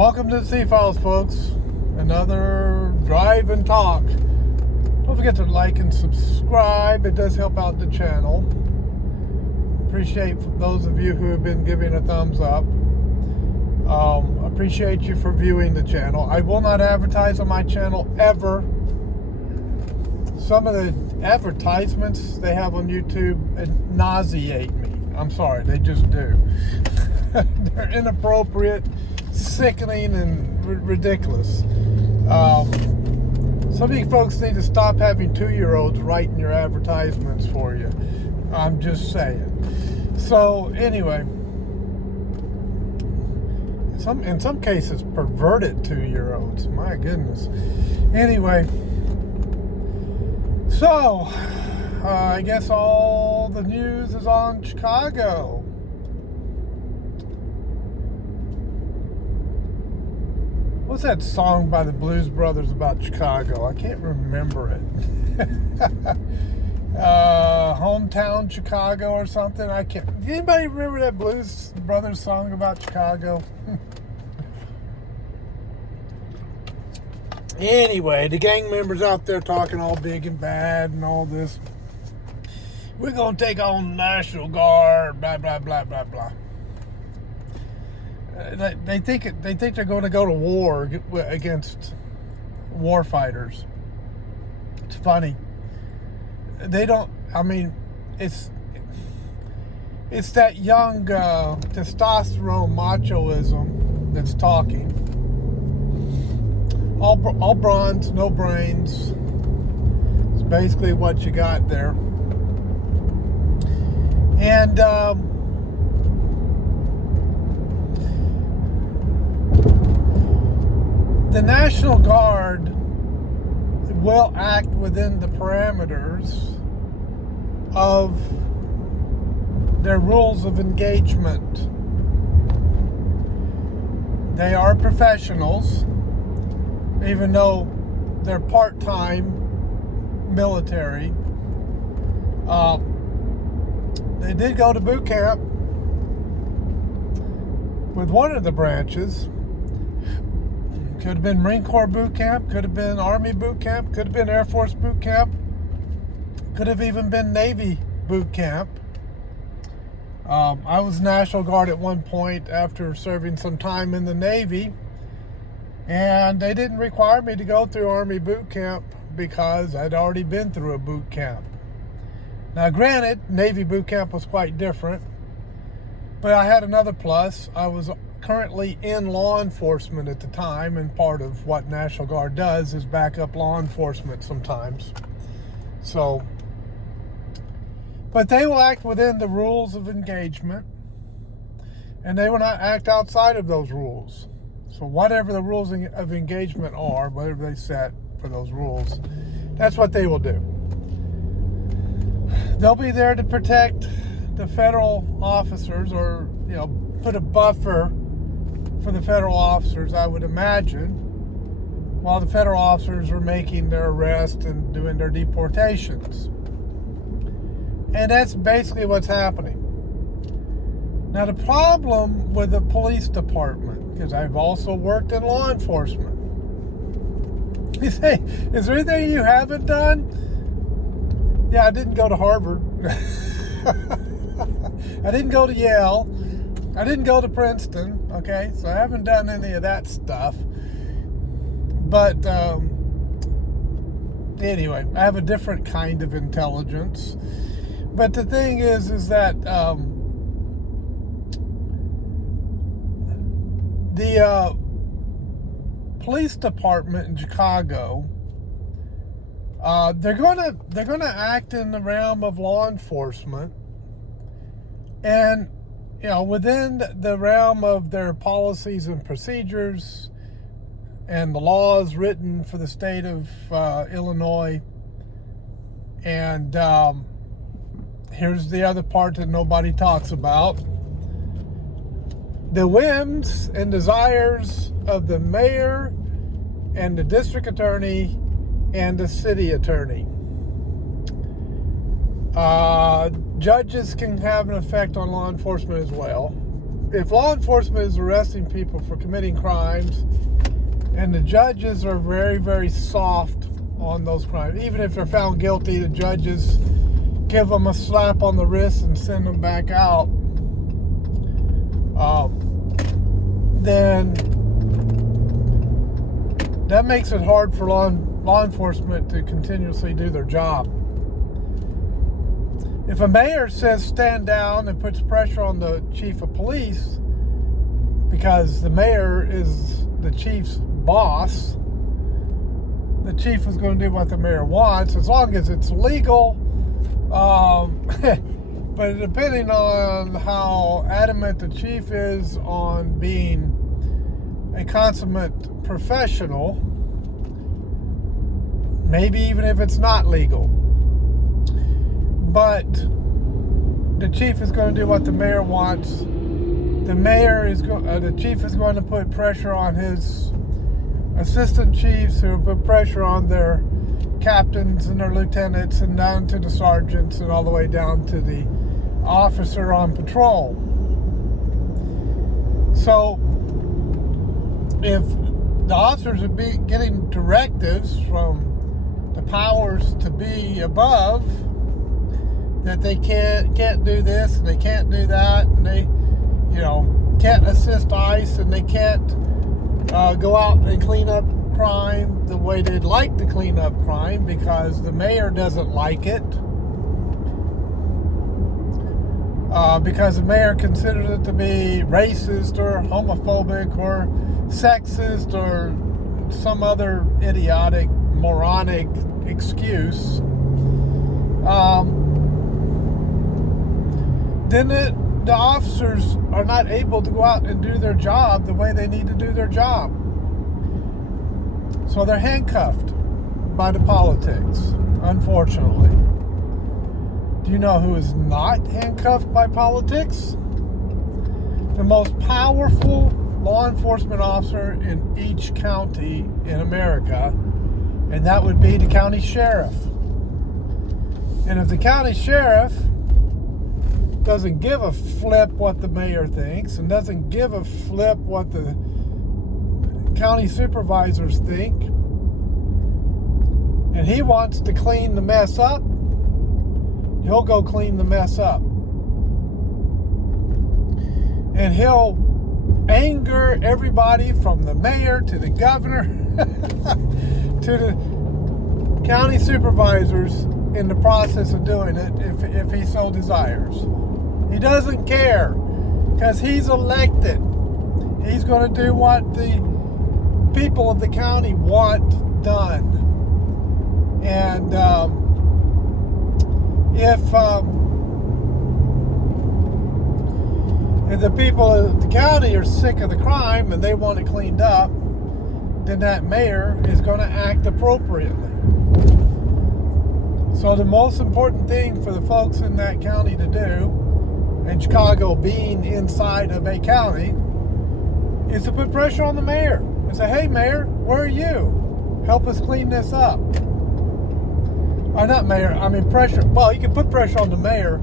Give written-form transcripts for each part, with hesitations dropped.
Welcome to the C-Files, folks. Another drive and talk. Don't forget to like and subscribe. It does help out the channel. Appreciate those of you who have been giving a thumbs up. Appreciate you for viewing the channel. I will not advertise on my channel ever. Some of the advertisements they have on YouTube nauseate me. I'm sorry, they just do. They're inappropriate, sickening, and ridiculous. Some of you folks need to stop having 2-year-olds writing your advertisements for you. I'm just saying. So anyway, in some cases, perverted 2-year-olds. My goodness. Anyway, so I guess all the news is on Chicago. What's that song by the Blues Brothers about Chicago? I can't remember it. Hometown Chicago or something? I can't. Anybody remember that Blues Brothers song about Chicago? Anyway, the gang members out there talking all big and bad and all this. We're going to take on the National Guard, blah, blah, blah, blah, blah. They think they're going to go to war against war fighters. It's funny. They don't. I mean, it's that young testosterone machoism that's talking. All bronze, no brains. It's basically what you got there. And the National Guard will act within the parameters of their rules of engagement. They are professionals, even though they're part-time military. They did go to boot camp with one of the branches. Could have been Marine Corps boot camp, could have been Army boot camp, could have been Air Force boot camp, could have even been Navy boot camp. I was National Guard at one point after serving some time in the Navy, and they didn't require me to go through Army boot camp because I'd already been through a boot camp. Now granted, Navy boot camp was quite different, but I had another plus. I was currently in law enforcement at the time, and part of what National Guard does is back up law enforcement sometimes. So, but they will act within the rules of engagement, and they will not act outside of those rules. So whatever the rules of engagement are, whatever they set for those rules, that's what they will do. They'll be there to protect the federal officers, or, you know, put a buffer for the federal officers, I would imagine, while the federal officers are making their arrests and doing their deportations. And that's basically what's happening. Now, the problem with the police department, because I've also worked in law enforcement. You say, is there anything you haven't done? Yeah, I didn't go to Harvard. I didn't go to Yale. I didn't go to Princeton, okay? So I haven't done any of that stuff. But anyway, I have a different kind of intelligence. But the thing is that the police department in Chicago, they're gonna act in the realm of law enforcement, and you know, within the realm of their policies and procedures and the laws written for the state of Illinois. And here's the other part that nobody talks about: the whims and desires of the mayor and the district attorney and the city attorney. Judges can have an effect on law enforcement as well. if law enforcement is arresting people for committing crimes, and the judges are very, very soft on those crimes, even if they're found guilty, the judges give them a slap on the wrist and send them back out, then that makes it hard for law enforcement to continuously do their job. If a mayor says stand down and puts pressure on the chief of police, because the mayor is the chief's boss, the chief is going to do what the mayor wants, as long as it's legal. But depending on how adamant the chief is on being a consummate professional, maybe even if it's not legal, but the chief is going to do what the mayor wants. The chief is going to put pressure on his assistant chiefs, who put pressure on their captains and their lieutenants, and down to the sergeants, and all the way down to the officer on patrol. So if the officers are getting directives from the powers to be above, that they can't do this and they can't do that, and they can't assist ICE, and they can't go out and clean up crime the way they'd like to clean up crime because the mayor doesn't like it, because the mayor considers it to be racist or homophobic or sexist or some other idiotic, moronic excuse, then the officers are not able to go out and do their job the way they need to do their job. So they're handcuffed by the politics, unfortunately. Do you know who is not handcuffed by politics? The most powerful law enforcement officer in each county in America, and that would be the county sheriff. And if the county sheriff doesn't give a flip what the mayor thinks, and doesn't give a flip what the county supervisors think, and he wants to clean the mess up, he'll go clean the mess up. And he'll anger everybody from the mayor to the governor to the county supervisors in the process of doing it, if he so desires. He doesn't care, because he's elected. He's going to do what the people of the county want done. And if the people of the county are sick of the crime and they want it cleaned up, then that mayor is going to act appropriately. So the most important thing for the folks in that county to do, and Chicago being inside of a county, is to put pressure on the mayor and say, hey mayor, where are you? Help us clean this up. Or not mayor, I mean pressure. Well, you can put pressure on the mayor,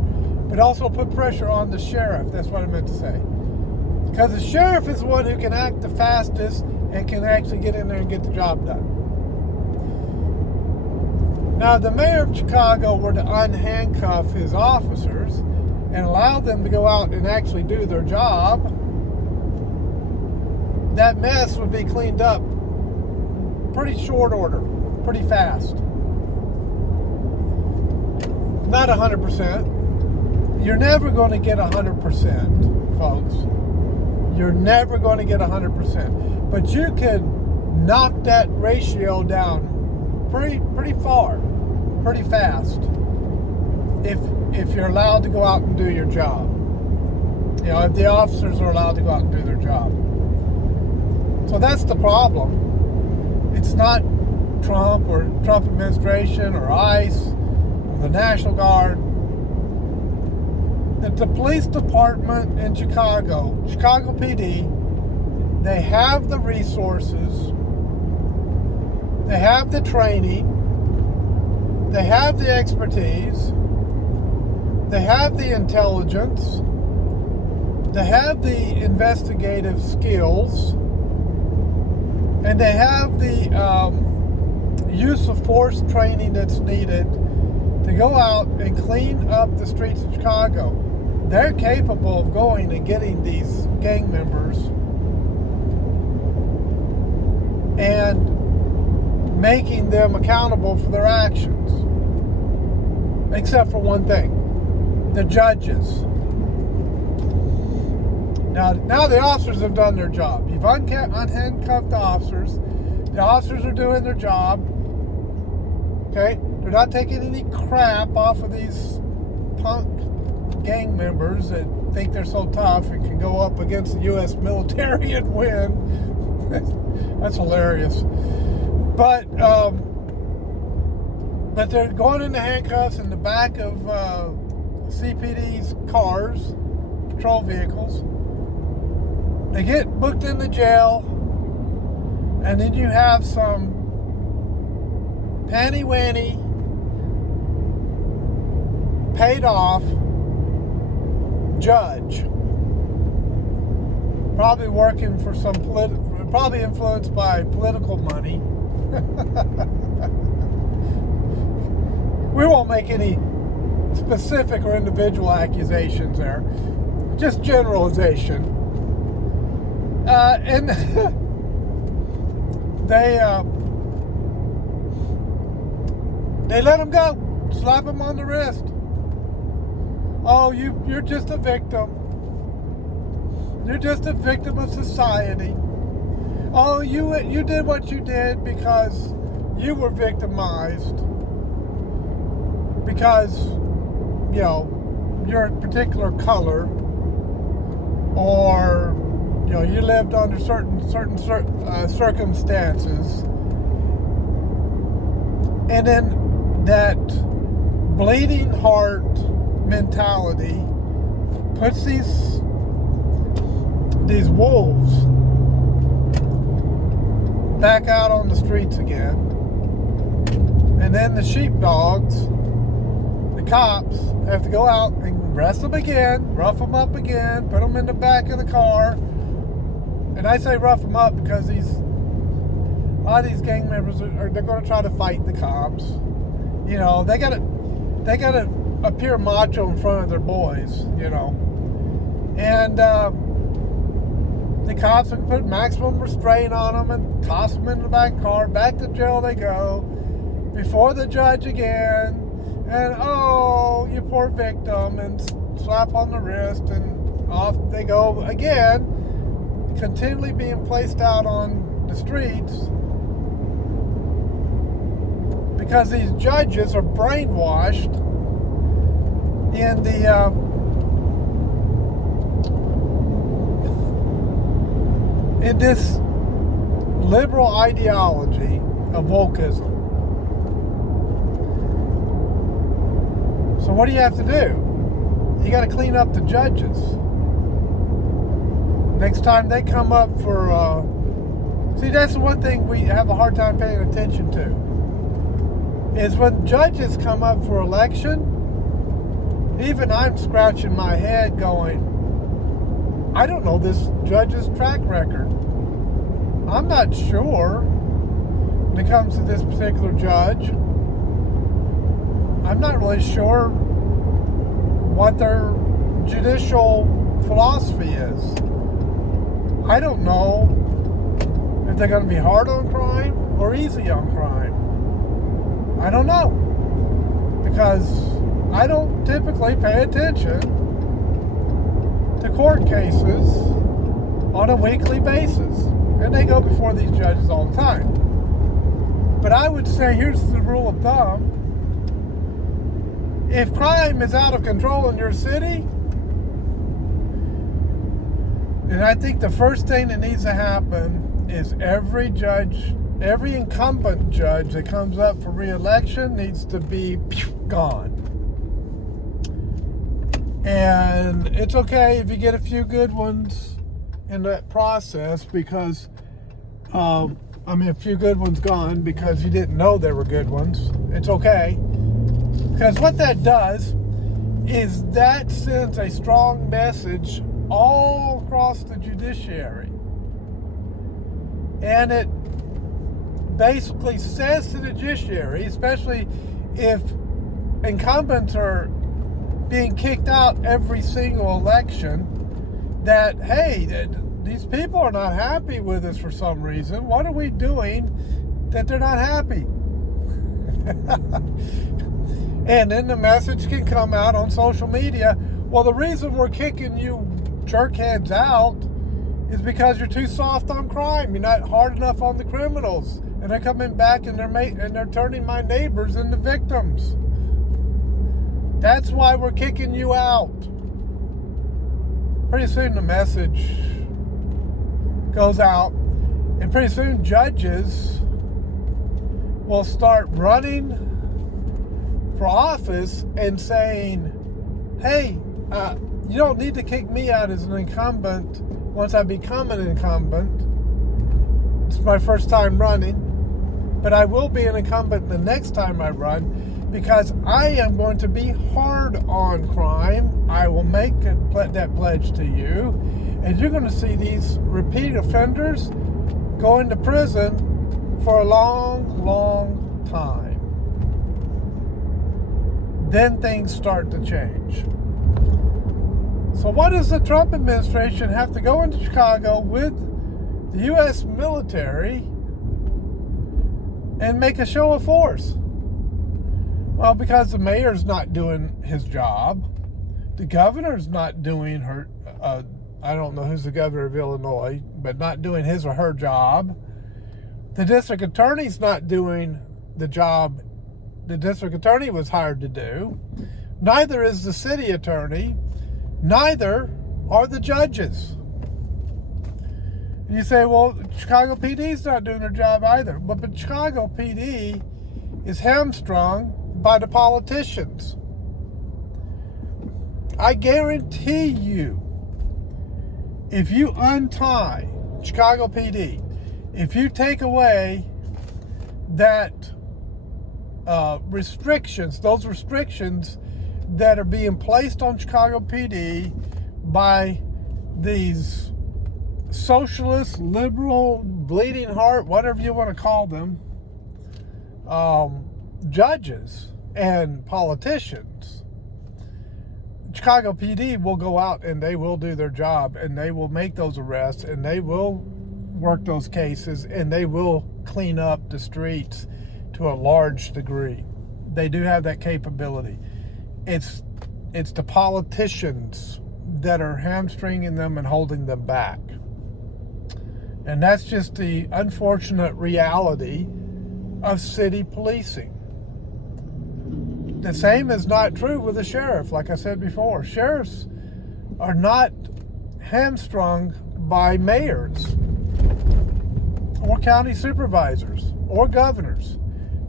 but also put pressure on the sheriff. That's what I meant to say. Because the sheriff is the one who can act the fastest and can actually get in there and get the job done. Now, if the mayor of Chicago were to unhandcuff his officers and allow them to go out and actually do their job, that mess would be cleaned up pretty short order, pretty fast. Not 100%. You're never going to get 100%, folks. You're never going to get 100%. But you can knock that ratio down pretty far, pretty fast, if you're allowed to go out and do your job. If the officers are allowed to go out and do their job. So that's the problem. It's not Trump or Trump administration or ICE or the National Guard. That the police department in Chicago PD, they have the resources, they have the training, they have the expertise, they have the intelligence, they have the investigative skills, and they have the use of force training that's needed to go out and clean up the streets of Chicago. They're capable of going and getting these gang members and making them accountable for their actions. Except for one thing: the judges. Now the officers have done their job. You've unhandcuffed the officers. The officers are doing their job. Okay? They're not taking any crap off of these punk gang members that think they're so tough and can go up against the U.S. military and win. That's hilarious. But they're going into handcuffs in the back of CPD's cars, patrol vehicles. They get booked into jail, and then you have some panty-wanty, paid off judge, probably working for some probably influenced by political money. We won't make any specific or individual accusations there, just generalization. And they let him go, slap him on the wrist. Oh, you're just a victim. You're just a victim of society. Oh, you did what you did because you were victimized. Because, you know, you're a particular color, or, you know, you lived under certain circumstances. And then that bleeding heart mentality puts these wolves back out on the streets again. And then the sheepdogs, the cops, have to go out and arrest them again, rough them up again, put them in the back of the car. And I say rough them up because a lot of these gang members they're going to try to fight the cops. You know, they gotta appear macho in front of their boys, you know. And the cops will put maximum restraint on them and toss them in the back car. Back to jail they go, before the judge again. And, oh, you poor victim, and slap on the wrist, and off they go again, continually being placed out on the streets because these judges are brainwashed in this liberal ideology of wokeism. So what do you have to do? You got to clean up the judges. Next time they come up for... see, that's the one thing we have a hard time paying attention to. Is when judges come up for election, even I'm scratching my head going, I don't know this judge's track record. I'm not sure when it comes to this particular judge. I'm not really sure what their judicial philosophy is. I don't know if they're going to be hard on crime or easy on crime. I don't know. Because I don't typically pay attention to court cases on a weekly basis. And they go before these judges all the time. But I would say here's the rule of thumb. If crime is out of control in your city, then I think the first thing that needs to happen is every incumbent judge that comes up for re-election needs to be gone. And it's okay if you get a few good ones in that process because, a few good ones gone because you didn't know there were good ones. It's okay. Because what that does is that sends a strong message all across the judiciary. And it basically says to the judiciary, especially if incumbents are being kicked out every single election, that, hey, these people are not happy with us for some reason. What are we doing that they're not happy? And then the message can come out on social media. Well, the reason we're kicking you jerkheads out is because you're too soft on crime. You're not hard enough on the criminals. And they're coming back and they're turning my neighbors into victims. That's why we're kicking you out. Pretty soon the message goes out, and pretty soon judges will start running for office and saying, hey, you don't need to kick me out as an incumbent once I become an incumbent. It's my first time running, but I will be an incumbent the next time I run, because I am going to be hard on crime. I will make that pledge to you, and you're going to see these repeat offenders go into prison for a long, long time. Then things start to change. So what does the Trump administration have to go into Chicago with the U.S. military and make a show of force? Well, because the mayor's not doing his job. The governor's not doing her, I don't know who's the governor of Illinois, but not doing his or her job. The district attorney's not doing the job the district attorney was hired to do. Neither is the city attorney. Neither are the judges. And you say, well, Chicago PD's not doing their job either. But Chicago PD is hamstrung by the politicians. I guarantee you, if you untie Chicago PD, if you take away that restrictions, those restrictions that are being placed on Chicago PD by these socialist, liberal, bleeding heart, whatever you want to call them, judges and politicians, Chicago PD will go out and they will do their job, and they will make those arrests, and they will work those cases, and they will clean up the streets to a large degree. They do have that capability. It's the politicians that are hamstringing them and holding them back. And that's just the unfortunate reality of city policing. The same is not true with the sheriff. Like I said before, sheriffs are not hamstrung by mayors or county supervisors or governors.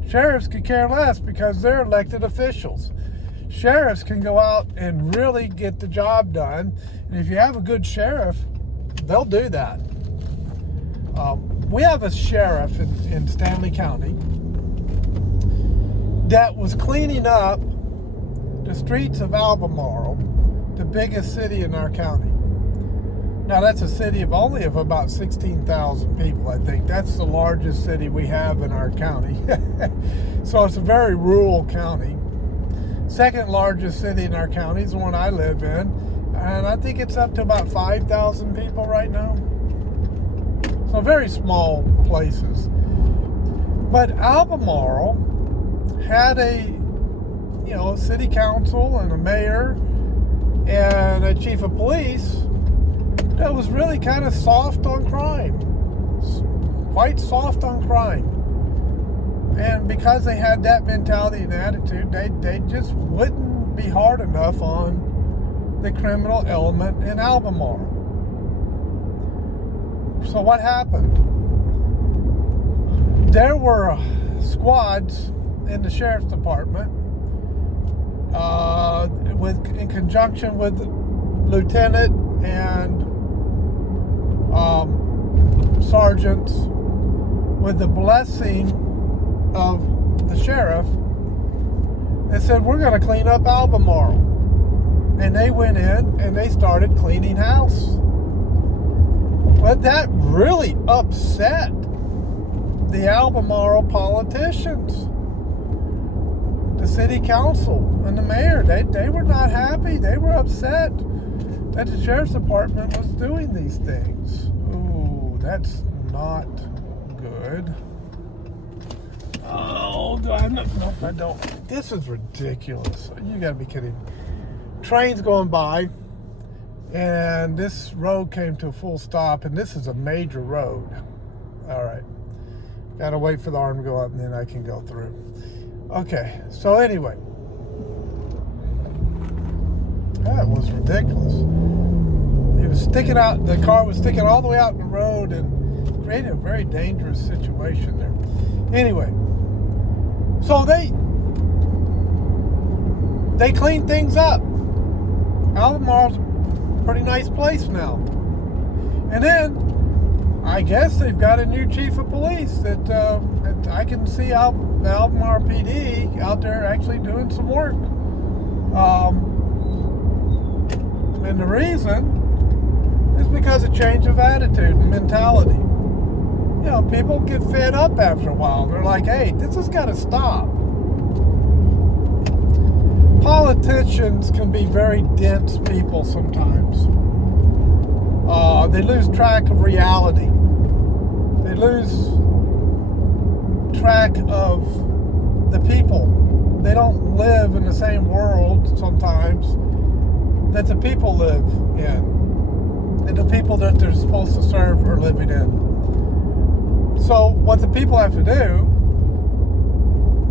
Sheriffs could care less because they're elected officials. Sheriffs can go out and really get the job done. And if you have a good sheriff, they'll do that. We have a sheriff in Stanley County that was cleaning up the streets of Albemarle, the biggest city in our county. Now, that's a city of only about 16,000 people, I think. That's the largest city we have in our county. So it's a very rural county. Second largest city in our county is the one I live in, and I think it's up to about 5,000 people right now. So very small places. But Albemarle had a city council and a mayor and a chief of police that was really kind of soft on crime. Quite soft on crime. And because they had that mentality and attitude, they just wouldn't be hard enough on the criminal element in Albemarle. So what happened? There were squads in the sheriff's department in conjunction with lieutenant and sergeants, with the blessing of the sheriff, they said, we're going to clean up Albemarle. and they went in and they started cleaning house. But that really upset the Albemarle politicians, the city council and the mayor. They were not happy. They were upset that the sheriff's department was doing these things. Ooh, that's not good. Oh, do I have no? Nope, I don't. This is ridiculous. You gotta be kidding. Trains going by, and this road came to a full stop, and this is a major road. All right. Gotta wait for the arm to go up, and then I can go through. Okay, so anyway. That was ridiculous. It was sticking out, the car was sticking all the way out in the road and creating a very dangerous situation there. Anyway, so they cleaned things up. Albemarle's a pretty nice place now. And then, I guess they've got a new chief of police that I can see the Albemarle PD out there actually doing some work. And the reason is because of change of attitude and mentality. You know, people get fed up after a while. They're like, hey, this has got to stop. Politicians can be very dense people sometimes. They lose track of reality. They lose track of the people. They don't live in the same world sometimes that the people live in, and the people that they're supposed to serve are living in. So what the people have to do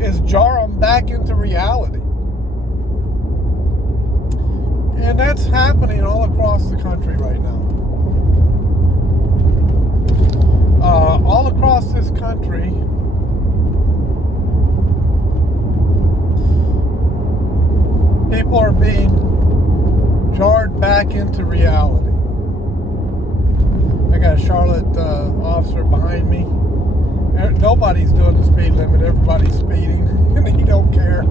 is jar them back into reality. And that's happening all across the country right now. All across this country, people are being jarred back into reality. I got a Charlotte officer behind me. Nobody's doing the speed limit. Everybody's speeding, and he don't care.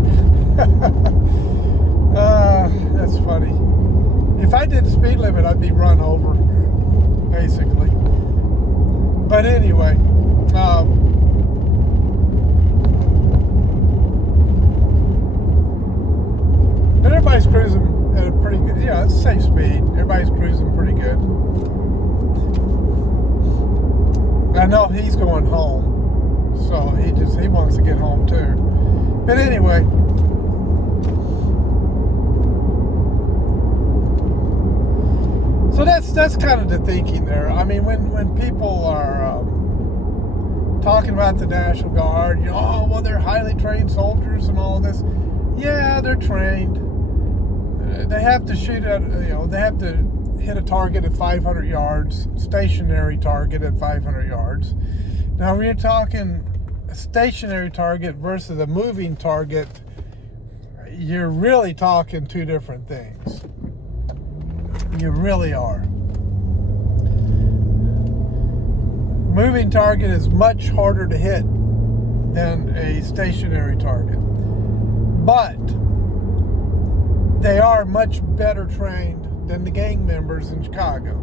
That's funny. If I did the speed limit, I'd be run over, basically. But anyway, but everybody's cruising at a pretty good, it's safe speed. Everybody's cruising pretty good. I know he's going home, so he wants to get home too. But anyway, so that's kind of the thinking there. I mean, when people are talking about the National Guard, oh, well, they're highly trained soldiers and all this. Yeah, they're trained. They have to shoot at, they have to hit a target at 500 yards, stationary target at 500 yards. Now, when you're talking a stationary target versus a moving target, you're really talking two different things. You really are. Moving target is much harder to hit than a stationary target. But they are much better trained than the gang members in Chicago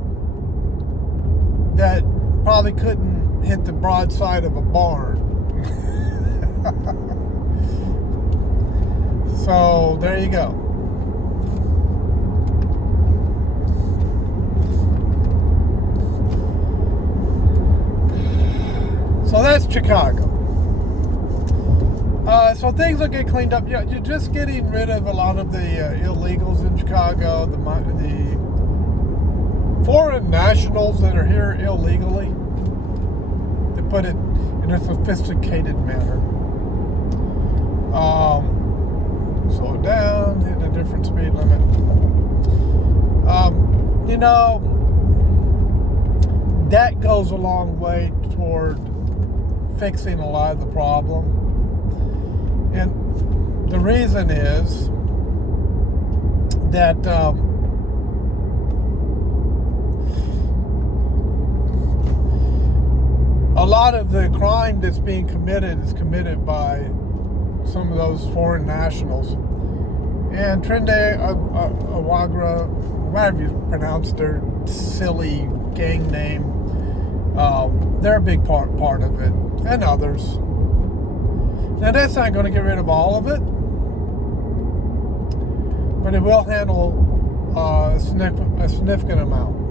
that probably couldn't hit the broadside of a barn. So there you go. So that's Chicago. So things will get cleaned up. You're just getting rid of a lot of the illegals in Chicago, the foreign nationals that are here illegally, to put it in a sophisticated manner. Slow down, hit a different speed limit. That goes a long way toward fixing a lot of the problem. And the reason is that a lot of the crime that's being committed is committed by some of those foreign nationals. and Trinidad Awagra, whatever you pronounce their silly gang name, they're a big part of it, and others. Now that's not going to get rid of all of it, but it will handle a significant amount.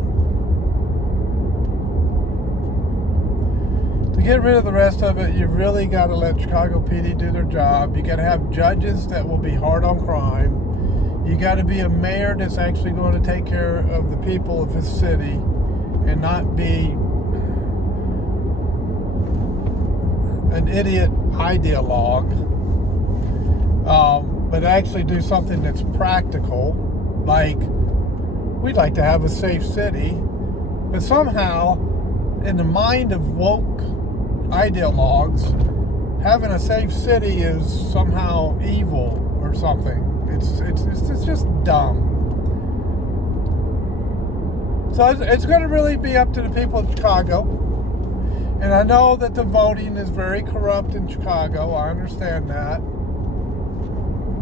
To get rid of the rest of it, you really got to let Chicago PD do their job. You got to have judges that will be hard on crime. You got to be a mayor that's actually going to take care of the people of his city and not be an idiot ideologue, but actually do something that's practical. Like, we'd like to have a safe city, but somehow, in the mind of woke ideologues, having a safe city is somehow evil or something. It's just dumb. So it's going to really be up to the people of Chicago. And I know that the voting is very corrupt in Chicago. I understand that.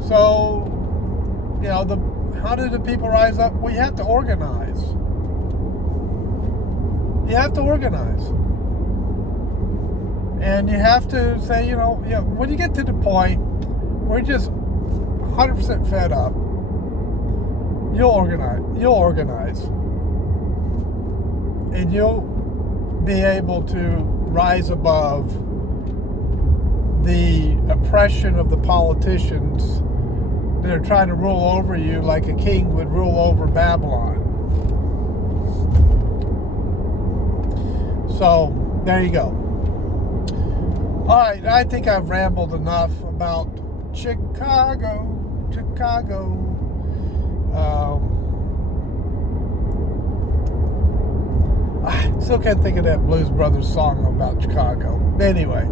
So, how do the people rise up? Well, you have to organize. You have to organize. And you have to say, when you get to the point where you're just 100% fed up, you'll organize. And you'll be able to rise above the oppression of the politicians that are trying to rule over you like a king would rule over Babylon. So, there you go. All right, I think I've rambled enough about Chicago. I still can't think of that Blues Brothers song about Chicago. Anyway.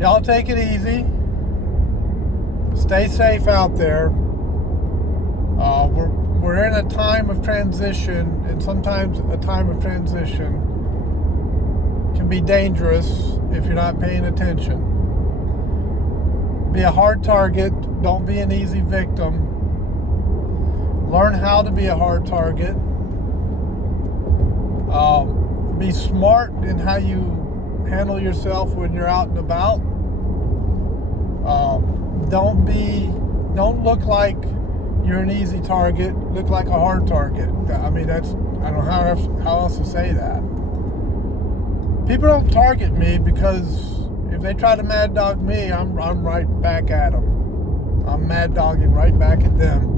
Y'all take it easy. Stay safe out there. We're in a time of transition, and sometimes a time of transition can be dangerous if you're not paying attention. Be a hard target. Don't be an easy victim. Learn how to be a hard target. Be smart in how you handle yourself when you're out and about. Don't look like you're an easy target. Look like a hard target. I mean, I don't know how else to say that. People don't target me because if they try to mad dog me, I'm right back at them. I'm mad dogging right back at them.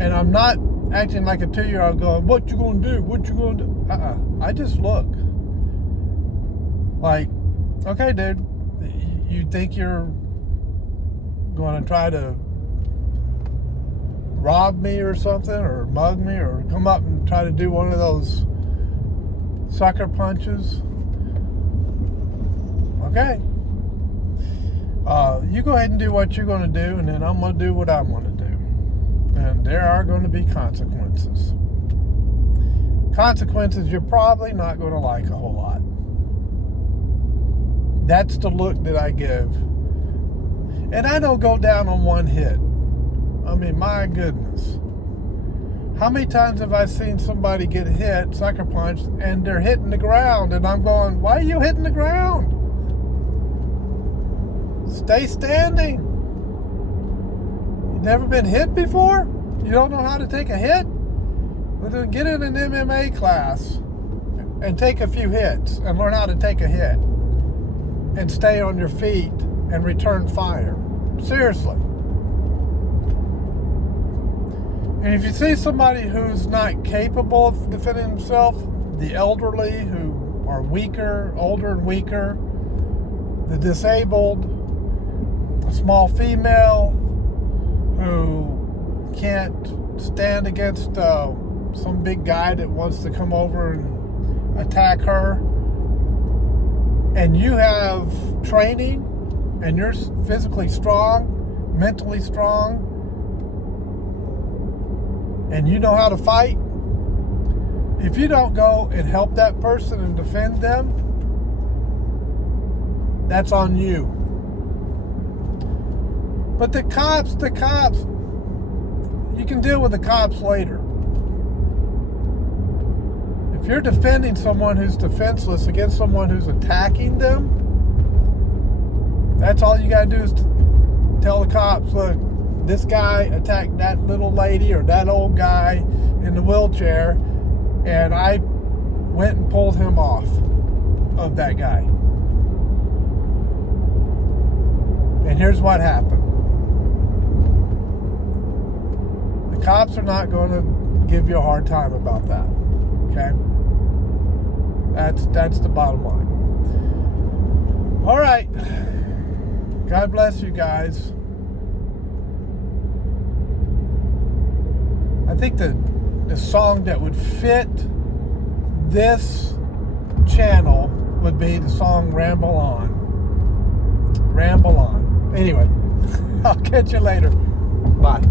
And I'm not acting like a 2-year-old going, what you gonna do? What you gonna do? I just look. Like, okay, dude, you think you're gonna try to rob me or something, or mug me, or come up and try to do one of those sucker punches? Okay. You go ahead and do what you're gonna do, and then I'm gonna do what I'm gonna do. And there are going to be consequences. Consequences you're probably not going to like a whole lot. That's the look that I give. And I don't go down on one hit. I mean, my goodness. How many times have I seen somebody get hit, sucker punched, and they're hitting the ground, and I'm going, why are you hitting the ground? Stay standing. Never been hit before? You don't know how to take a hit? Well, then get in an MMA class and take a few hits and learn how to take a hit and stay on your feet and return fire. Seriously. And if you see somebody who's not capable of defending himself, the elderly who are weaker, older and weaker, the disabled, a small female who can't stand against some big guy that wants to come over and attack her, and you have training and you're physically strong, mentally strong, and you know how to fight, if you don't go and help that person and defend them, that's on you. But the cops, you can deal with the cops later. If you're defending someone who's defenseless against someone who's attacking them, that's all you gotta do is tell the cops, look, this guy attacked that little lady or that old guy in the wheelchair, and I went and pulled him off of that guy. And here's what happened. The cops are not going to give you a hard time about that. Okay? That's the bottom line. All right. God bless you guys. I think the song that would fit this channel would be the song Ramble On. Ramble On. Anyway, I'll catch you later. Bye.